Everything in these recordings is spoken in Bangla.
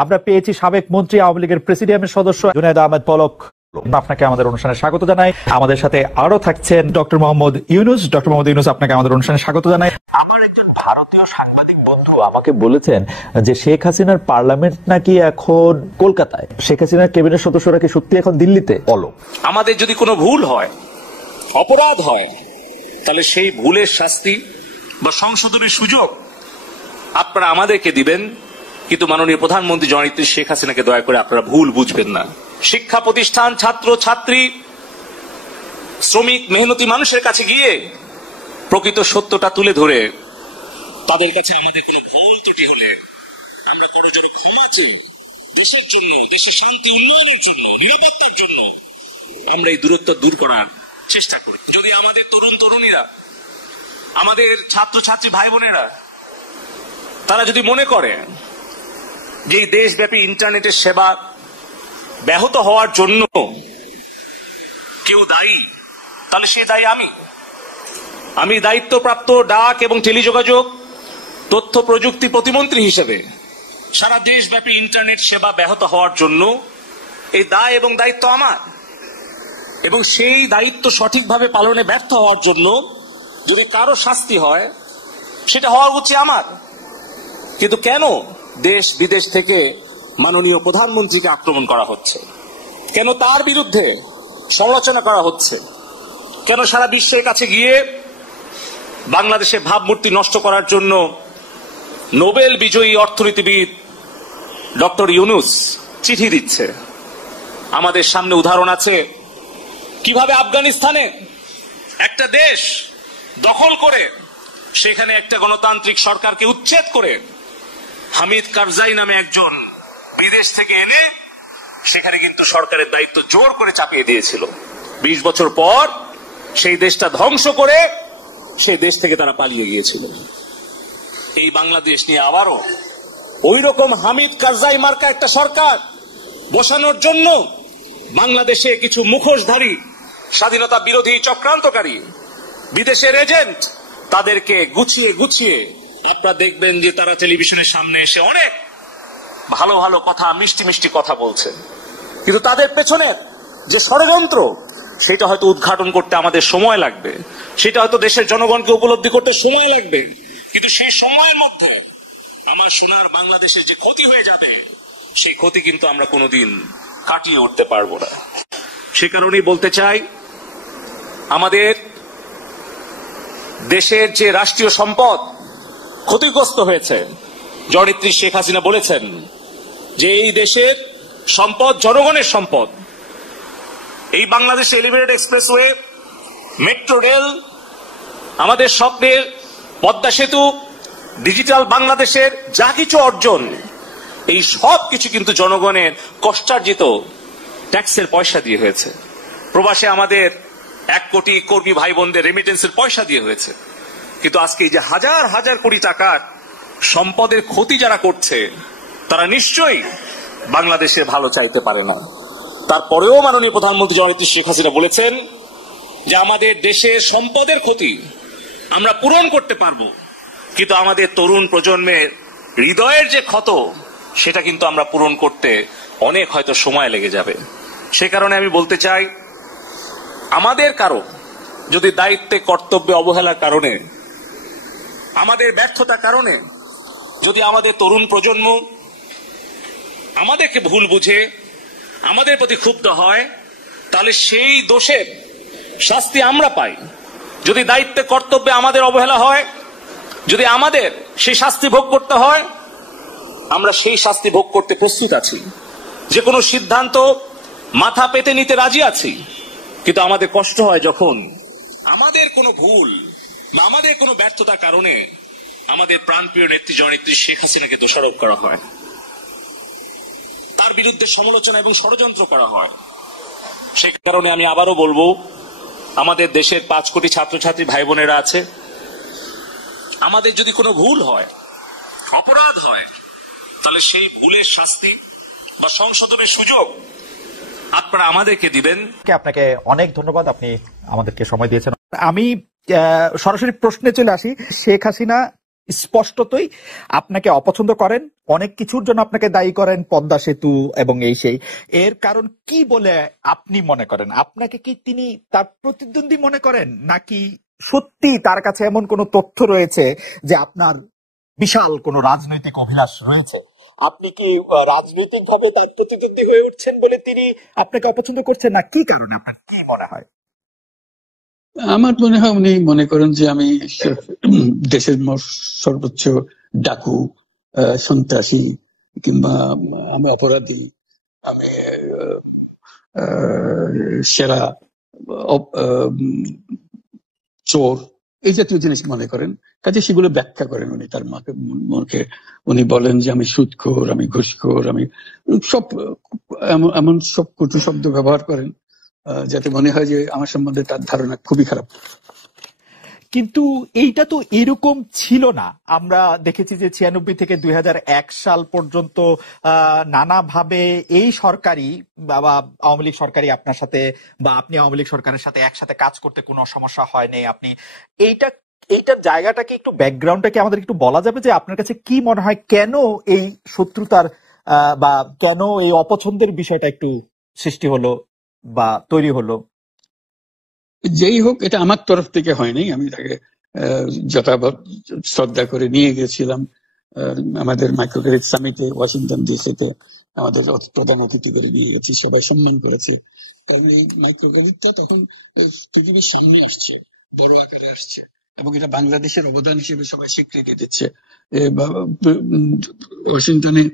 আমরা পেয়েছি সাবেক মন্ত্রী, আওয়ামী লীগের প্রেসিডিয়ামের সদস্য জুনায়েদ আহমেদ পলক। আপনাকে আমাদের অনুষ্ঠানে স্বাগত জানাই। আমাদের সাথে আরো থাকছেন ডক্টর মোহাম্মদ ইউনুস। ডক্টর মোহাম্মদ ইউনুস, আপনাকে আমাদের অনুষ্ঠানে স্বাগত জানাই। আমার একজন ভারতীয় সাংবাদিক বন্ধু আমাকে বলেছেন যে শেখ হাসিনার পার্লামেন্ট নাকি এখন কলকাতায়। শেখ হাসিনার ক্যাবিনেট সদস্যরা কি সত্যি এখন দিল্লিতে? বলো। আমাদের যদি কোনো ভুল হয়, অপরাধ হয়, তাহলে সেই ভুলের শাস্তি বা সংশোধনের সুযোগ আপনারা আমাদেরকে দিবেন, কিন্তু মাননীয় প্রধানমন্ত্রী জননেত্রী শেখ হাসিনাকে দয়া করে আপনারা ভুল বুঝবেন না। শিক্ষা প্রতিষ্ঠান, ছাত্র ছাত্রী, শ্রমিক, মেহনতি মানুষের কাছে গিয়ে প্রকৃত সত্যটা তুলে ধরে তাদের কাছে আমাদের কোনো ভুল ত্রুটি হলে আমরা করজোড়ে ক্ষমা চাই। দেশের জন্য, দেশের শান্তি উন্নয়নের জন্য, নিরাপত্তার জন্য আমরা এই দূরত্ব দূর করার চেষ্টা করি। যদি আমাদের তরুণ তরুণীরা, আমাদের ছাত্রছাত্রী ভাই বোনেরা, তারা যদি মনে করে যে এই দেশব্যাপী ইন্টারনেটের সেবা ব্যাহত হওয়ার জন্য কেউ দায়ী, তাহলে সে দায়ী আমি দায়িত্বপ্রাপ্ত ডাক এবং টেলিযোগাযোগ তথ্য প্রযুক্তি প্রতিমন্ত্রী হিসেবে সারা দেশব্যাপী ইন্টারনেট সেবা ব্যাহত হওয়ার জন্য এই দায় এবং দায়িত্ব আমার, এবং সেই দায়িত্ব সঠিকভাবে পালনে ব্যর্থ হওয়ার জন্য যদি কারো শাস্তি হয়, সেটা হওয়া উচিত আমার। কিন্তু কেন দেশ বিদেশ থেকে মাননীয় প্রধানমন্ত্রীকে আক্রমণ করা হচ্ছে? কেন তার বিরুদ্ধে সমালোচনা করা হচ্ছে? কেন সারা বিশ্বের কাছে গিয়ে বাংলাদেশের ভাবমূর্তি নষ্ট করার জন্য নোবেল বিজয়ী অর্থনীতিবিদ ডক্টর ইউনুস চিঠি দিচ্ছে? আমাদের সামনে উদাহরণ আছে কিভাবে আফগানিস্তানে একটা দেশ দখল করে সেখানে একটা গণতান্ত্রিক সরকারকে উচ্ছেদ করে হামিদ কারজাই নামে একজন বিদেশ থেকে এনে সেখানে কিন্তু সরকারের দায়িত্ব জোর করে চাপিয়ে দিয়েছিল। 20 বছর পর সেই দেশটা ধ্বংস করে সেই দেশ থেকে তারা পালিয়ে গিয়েছিল। এই বাংলাদেশ নিয়ে আবারও ওই রকম হামিদ কারজাই মার্কা একটা সরকার বসানোর জন্য বাংলাদেশে কিছু মুখোশধারী স্বাধীনতা বিরোধী চক্রান্তকারী বিদেশের এজেন্ট, তাদেরকে গুছিয়ে গুছিয়ে আপনারা দেখবেন যে তারা টেলিভিশনের সামনে এসে অনেক ভালো ভালো কথা, মিষ্টি মিষ্টি কথা বলছে, কিন্তু তাদের পেছনের যে ষড়যন্ত্র সেটা হয়তো উদ্ঘাটন করতে আমাদের সময় লাগবে, সেটা হয়তো দেশের জনগণকে উপলব্ধি করতে সময় লাগবে, কিন্তু সেই সময়ের মধ্যে আমার সোনার বাংলাদেশের যে ক্ষতি হয়ে যাবে সেই ক্ষতি কিন্তু আমরা কোনোদিন কাটিয়ে উঠতে পারবো না। সে কারণেই বলতে চাই, আমাদের দেশের যে রাষ্ট্রীয় সম্পদ ক্ষতিগ্রস্ত হয়েছে, জননেত্রী শেখ হাসিনা বলেছেন যে এই দেশের সম্পদ জনগণের সম্পদ। এই Bangladesh elevated expressway, metro rail, আমাদের স্বপ্নের পদ্মা সেতু, ডিজিটাল বাংলাদেশের যা কিছু অর্জন, এই সব কিছু কিন্তু জনগণের কষ্টার্জিত ট্যাক্সের পয়সা দিয়ে হয়েছে। প্রবাসে আমাদের 1 কোটি কর্মী ভাই বোনদের রেমিটেন্সের পয়সা দিয়ে হয়েছে। কিন্তু আজকে এই যে হাজার হাজার কোটি টাকার সম্পদের ক্ষতি যারা করছে, তারা নিশ্চয়ই বাংলাদেশের ভালো চাইতে পারে না। তারপরেও মাননীয় প্রধানমন্ত্রী জননেত্রী শেখ হাসিনা বলেছেন যে আমাদের দেশের সম্পদের ক্ষতি আমরা পূরণ করতে পারবো, কিন্তু আমাদের তরুণ প্রজন্মের হৃদয়ের যে ক্ষত সেটা কিন্তু আমরা পূরণ করতে অনেক হয়তো সময় লেগে যাবে। সে কারণে আমি বলতে চাই, আমাদের কারো যদি দায়িত্বে কর্তব্যে অবহেলার কারণে, আমাদের ব্যর্থতার কারণে যদি আমাদের তরুণ প্রজন্ম আমাদেরকে ভুল বুঝে আমাদের প্রতি ক্ষুব্ধ হয়, তাহলে সেই দোষের শাস্তি আমরা পাই। যদি দায়িত্বে কর্তব্যে আমাদের অবহেলা হয়, যদি আমাদের সেই শাস্তি ভোগ করতে হয়, আমরা সেই শাস্তি ভোগ করতে প্রস্তুত আছি। যে কোনো সিদ্ধান্ত মাথা পেতে নিতে রাজি আছি, কিন্তু আমাদের কষ্ট হয় যখন আমাদের কোনো ভুল বা আমাদের কোনো ব্যর্থতার কারণে আমাদের প্রাণপ্রিয় নেত্রী জননেত্রী শেখ হাসিনাকে দোষারোপ করা হয়, তার বিরুদ্ধে সমালোচনা এবং ষড়যন্ত্র করা হয়। সে কারণে আমি আবারও বলবো, আমাদের দেশের 5 কোটি ছাত্রছাত্রী ভাই বোনেরা আছে, আমাদের যদি কোনো ভুল হয়, অপরাধ হয়, তাহলে সেই ভুলের শাস্তি বা সংশোধনের সুযোগ আপনারা আমাদেরকে দিবেন। আপনাকে অনেক ধন্যবাদ, আপনি আমাদেরকে সময় দিয়েছেন। আমি সরাসরি প্রশ্নে চলে আসি। শেখ হাসিনা স্পষ্টতই আপনাকে অপছন্দ করেন, অনেক কিছুর জন্য আপনাকে দায়ী করেন, পদ্মা সেতু এবং এই সেই। এর কারণ কি বলে আপনি মনে করেন? আপনাকে কি তিনি তার প্রতিদ্বন্দ্বী মনে করেন, নাকি সত্যি তার কাছে এমন কোনো তথ্য রয়েছে যে আপনার বিশাল কোনো রাজনৈতিক অভিলাষ রয়েছে? আপনি কি রাজনৈতিক ভাবে তার প্রতিদ্বন্দ্বী হয়ে উঠছেন বলে তিনি আপনাকে অপছন্দ করছেন, না কি কারণে? আপনার কি মনে হয়? আমার মনে হয় উনি মনে করেন যে আমি দেশের সর্বোচ্চ ডাকু, সন্ত্রাসী, কিংবা আমি অপরাধী, আমি সেরা চোর, এই জাতীয় জিনিস মনে করেন। কাজে সেগুলো ব্যাখ্যা করেন উনি তার মুখে। উনি বলেন যে আমি সুদখোর, আমি ঘুষখোর, আমি সব এমন সব কটু শব্দ ব্যবহার করেন যাতে মনে হয় যে আমার সম্বন্ধে তার ধারণা খুবই খারাপ। কিন্তু এইটা তো এরকম ছিল না। আমরা দেখেছি যে 96 থেকে 2001 সাল পর্যন্ত নানাভাবে এই সরকারি বা আওয়ামী লীগ সরকারি আপনার সাথে, বা আপনি আওয়ামী লীগ সরকারের সাথে একসাথে কাজ করতে কোনো সমস্যা হয়নি। আপনি এইটার জায়গাটাকে একটু, ব্যাকগ্রাউন্ডটাকে আমাদের একটু বলা যাবে যে আপনার কাছে কি মনে হয় কেন এই শত্রুতার বা কেন এই অপছন্দের বিষয়টা একটু সৃষ্টি হলো বা তৈরি হলো? যেই হোক, এটা আমার তরফ থেকে হয়নি। আমি তাকে যথাযথ শ্রদ্ধা করে নিয়ে গেছিলাম আমাদের মাইক্রোক্রেডিট সামিটে ওয়াশিংটন ডিসিতে। আমাদের প্রধান অতিথি করে নিয়ে গেছি, সবাই সম্মান করেছে। তাই এই মাইক্রোক্রেডিটটা তখন পৃথিবীর সামনে আসছে, বড় আকারে আসছে, এবং এটা বাংলাদেশের অবদান হিসেবে সবাই স্বীকৃতি দিচ্ছে। ওয়াশিংটনে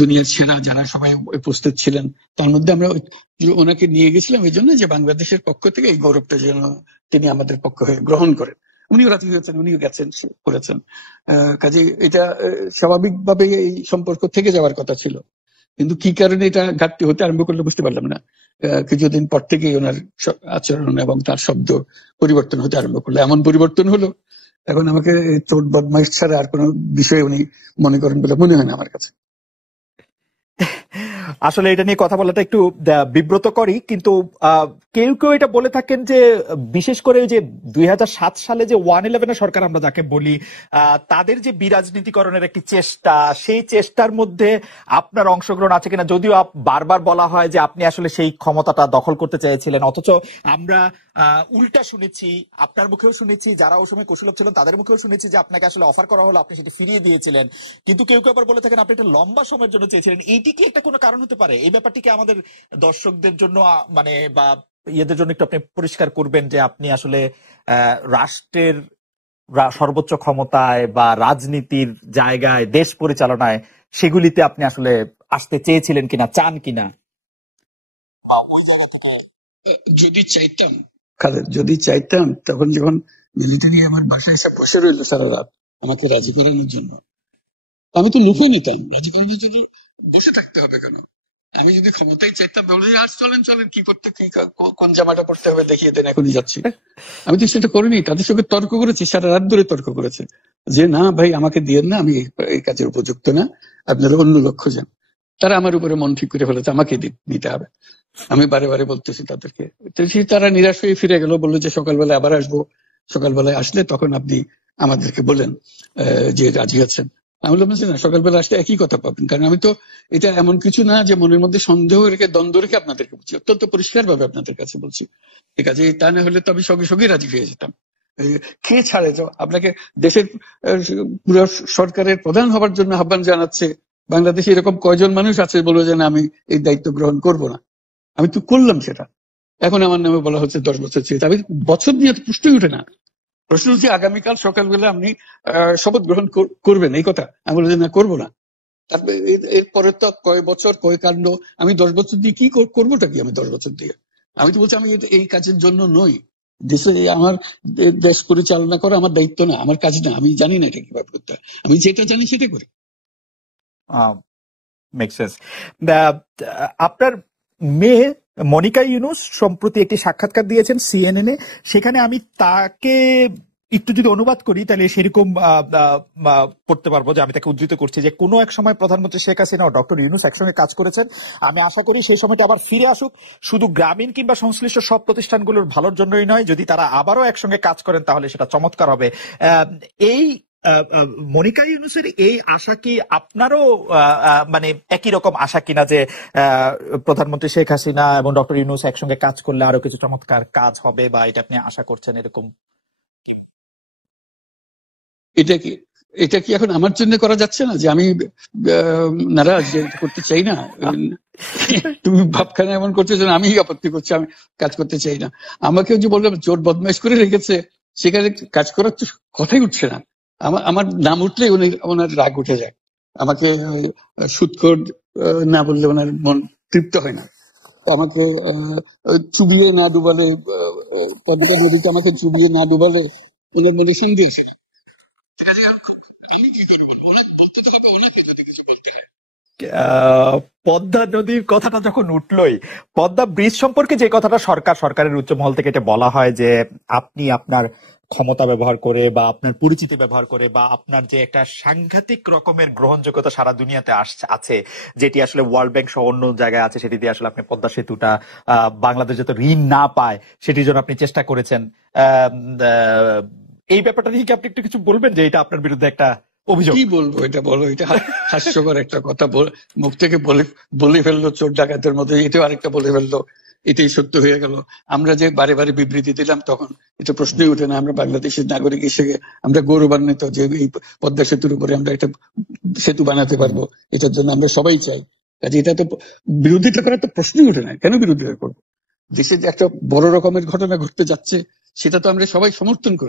দুনিয়ার সেরা যারা সবাই উপস্থিত ছিলেন, তার মধ্যে আমরা ওনাকে নিয়ে গেছিলাম এই জন্য যে বাংলাদেশের পক্ষ থেকে এই গৌরবটা যেন তিনি আমাদের পক্ষ হয়ে গ্রহণ করেন। উনিও রাজি হয়েছেন, উনিও গেছেন, করেছেন। কাজে এটা স্বাভাবিকভাবে এই সম্পর্ক থেকে যাওয়ার কথা ছিল, কিন্তু কি কারণে এটা ঘাটতি হতে আরম্ভ করলে বুঝতে পারলাম না। কিছুদিন পর থেকেই ওনার আচরণ এবং তার শব্দ পরিবর্তন হতে আরম্ভ করলো। এমন পরিবর্তন হলো এখন আমাকে চোট বদমাইশ ছাড়া আর কোনো বিষয়ে উনি মনে করেন বলে মনে হয় না আমার কাছে। আসলে এটা নিয়ে কথা বলাটা একটু বিব্রতকরই, কিন্তু কেউ কেউ এটা বলে থাকেন যে বিশেষ করে যে 2007 সালে যে 111 সরকার আমরা যাকে বলি, তাদের যে বিরাজনীতিকরণের একটি চেষ্টা, সেই চেষ্টার মধ্যে আপনার অংশগ্রহণ আছে কিনা। যদিও বারবার বলা হয় যে আপনি আসলে সেই ক্ষমতাটা দখল করতে চেয়েছিলেন, অথচ আমরা উল্টা শুনেছি, আপনার মুখেও শুনেছি, যারা ওই সময় কৌশলভ ছিলেন তাদের মুখেও শুনেছি যে আপনাকে আসলে অফার করা হলো, আপনি সেটি ফিরিয়ে দিয়েছিলেন। কিন্তু কেউ কেউ আবার বলে থাকেন আপনি একটা লম্বা সময়ের জন্য চেয়েছিলেন। এইটি কি একটা কোনো কারণ হতে পারে? এই ব্যাপারটিকে আমাদের দর্শকদের জন্য মানে বা ইয়েদের জন্য একটু আপনি পরিষ্কার করবেন যে আপনি আসলে রাষ্ট্রের সর্বোচ্চ ক্ষমতায় বা রাজনীতির জায়গায়, দেশ পরিচালনায়, সেগুলিতে আপনি আসলে আসতে চেয়েছিলেন কিনা, চান কিনা? যদি চাইতাম তখন যখন মিলিটারি আমার বাসায় এসে বসে রইলো সারা রাত আমাকে রাজি করানোর জন্য, আমি তো লিখে নিতাম। রাজনীতি যদি বসে থাকতে হবে কেন? আমি যদি ক্ষমতায় চাইতাম বলে আজ চলেন চলেন, কি করতে, কি কোন জামাটা পড়তে হবে দেখিয়ে দেন, এখনই যাচ্ছি। আমি তো সেটা করিনি। তাদের সঙ্গে তর্ক করেছি, সারা রাত ধরে তর্ক করেছে যে না ভাই আমাকে দিয়েন না, আমি এই কাজের উপযুক্ত না, আপনারা অন্য লক্ষ্য যান। তারা আমার উপরে মন ঠিক করে ফেলেছে আমাকে নিতে হবে। আমি বারে বারে বলতেছি তাদেরকে, তারা নিরাশ হয়ে ফিরে গেল, বললো যে সকালবেলায় আবার আসবো, সকালবেলায় আসলে তখন আপনি আমাদেরকে বলেন যে রাজি আছেন। আমি বললাম না, সকালবেলা আসলে একই কথা পাবেন, কারণ আমি তো এটা এমন কিছু না যে মনের মধ্যে সন্দেহ রেখে দ্বন্দ্ব রেখে আপনাদেরকে বলছি, অত্যন্ত পরিষ্কার ভাবে আপনাদের কাছে বলছি। ঠিক আছে, তা না হলে তো আমি সঙ্গে সঙ্গে রাজি হয়ে যেতাম। কে ছাড়ে আপনাকে দেশের পুরো সরকারের প্রধান হবার জন্য আহ্বান জানাচ্ছে, বাংলাদেশে এরকম কয়জন মানুষ আছে বলবো যে না আমি এই দায়িত্ব গ্রহণ করব না। আমি তো করলাম সেটা। এখন আমার নামে বলা হচ্ছে 10 বছর চেয়ে। আমি বছর নিয়ে প্রশ্নই উঠে না। প্রশ্ন হচ্ছে আগামীকাল সকালবেলা আপনি শপথ গ্রহণ করবেন, এই কথা। আমি বলছি না, করবো না। তারপরে এরপরে তো কয় বছর কয় কাণ্ড। আমি 10 বছর দিয়ে কি করবোটা কি? আমি 10 বছর দিয়ে আমি তো বলছি আমি এই কাজের জন্য নই। দেশে আমার দেশ পরিচালনা করা আমার দায়িত্ব না, আমার কাজ না। আমি জানি না এটা কিভাবে করতে হয়, আমি যেটা জানি সেটা করি। Make sense. আপনার মেয়ে মনিকা ইউনুস সম্প্রতি একটি সাক্ষাৎকার দিয়েছেন CNN এ। সেখানে আমি তাকে একটু যদি অনুবাদ করি তাহলে সেরকম পড়তে পারবো যে আমি তাকে উদ্ধৃত করছি যে কোনো এক সময় প্রধানমন্ত্রী শেখ হাসিনা ও ডক্টর ইউনুস একসঙ্গে কাজ করেছেন। আমি আশা করি সেই সময়টা আবার ফিরে আসুক, শুধু গ্রামীণ কিংবা সংশ্লিষ্ট সব প্রতিষ্ঠানগুলোর ভালোর জন্যই নয়। যদি তারা আবারও একসঙ্গে কাজ করেন তাহলে সেটা চমৎকার হবে। এই মনিকা ইউনূসের এই আশা কি আপনারও মানে একই রকম আশা কিনা যে প্রধানমন্ত্রী শেখ হাসিনা এবং ডক্টর ইউনূস একসঙ্গে কাজ করলে আরো কিছু চমৎকার কাজ হবে, বা এটা আপনি আশা করছেন এরকম? এটা কি এখন আমার জন্য করা যাচ্ছে না যে আমি নারাজ, যে করতে চাই না? তুমি ভাবখানা এমন করছো যেন আমি আপত্তি করছি, আমি কাজ করতে চাই না। আমাকেও যে বললাম চোর বদমাইশ করে রেখেছে, সেখানে কাজ করার তো কথাই উঠছে না। আমার নাম উঠলে ওনার রাগ উঠে যায়। আমাকে সুৎখোর না বললে ওনার মন তৃপ্ত হয় না। আমাকে চুবিয়ে না ডুবালে, পদ্মা নদীতে আমাকে চুবিয়ে না ডুবালে ওনার মনে সিন্ধি আসে না। আমি কি করে বলবো? বলতে তো হবে ওনাকে যদি কিছু বলতে হয়। পদ্মা নদীর কথাটা যখন উঠলোই, পদ্মা ব্রিজ সম্পর্কে যে কথাটা সরকারের উচ্চ মহল থেকে এটা বলা হয় যে আপনি আপনার ক্ষমতা ব্যবহার করে বা আপনার পরিচিতি ব্যবহার করে বা আপনার যে একটা সাংঘাতিক রকমের গ্রহণযোগ্যতা সারা দুনিয়াতে আছে, যেটি আসলে ওয়ার্ল্ড ব্যাংক সহ অন্য জায়গায় আছে, সেটি দিয়ে আসলে আপনি পদ্মা সেতুটা বাংলাদেশ যাতে ঋণ না পায় সেটির জন্য আপনি চেষ্টা করেছেন। এই ব্যাপারটা নিয়ে কি আপনি একটু কিছু বলবেন, যে এটা আপনার বিরুদ্ধে একটা অভিযোগ? কি বলবো, এটা বলো, এটা হাস্যকর একটা কথা মুখ থেকে বলে ফেললো চোর ডাকাতের মতো, এটাও আরেকটা বলে ফেললো, এটাই সত্য হয়ে গেল। আমরা যে বারে বারে বিবৃতি দিলাম তখন এটা প্রশ্নই ওঠে না। আমরা বাংলাদেশের নাগরিক হিসেবে আমরা গৌরবান্বিত যে এই পদ্মা সেতুর উপরে আমরা একটা সেতু বানাতে পারবো, এটার জন্য আমরা সবাই চাই। কাজে এটা তো বিরোধিতা করার তো প্রশ্নই ওঠে না। কেন বিরোধিতা করবো? দেশে যে একটা বড় রকমের ঘটনা ঘটতে যাচ্ছে সেটা তো আমরা সবাই সমর্থন করি।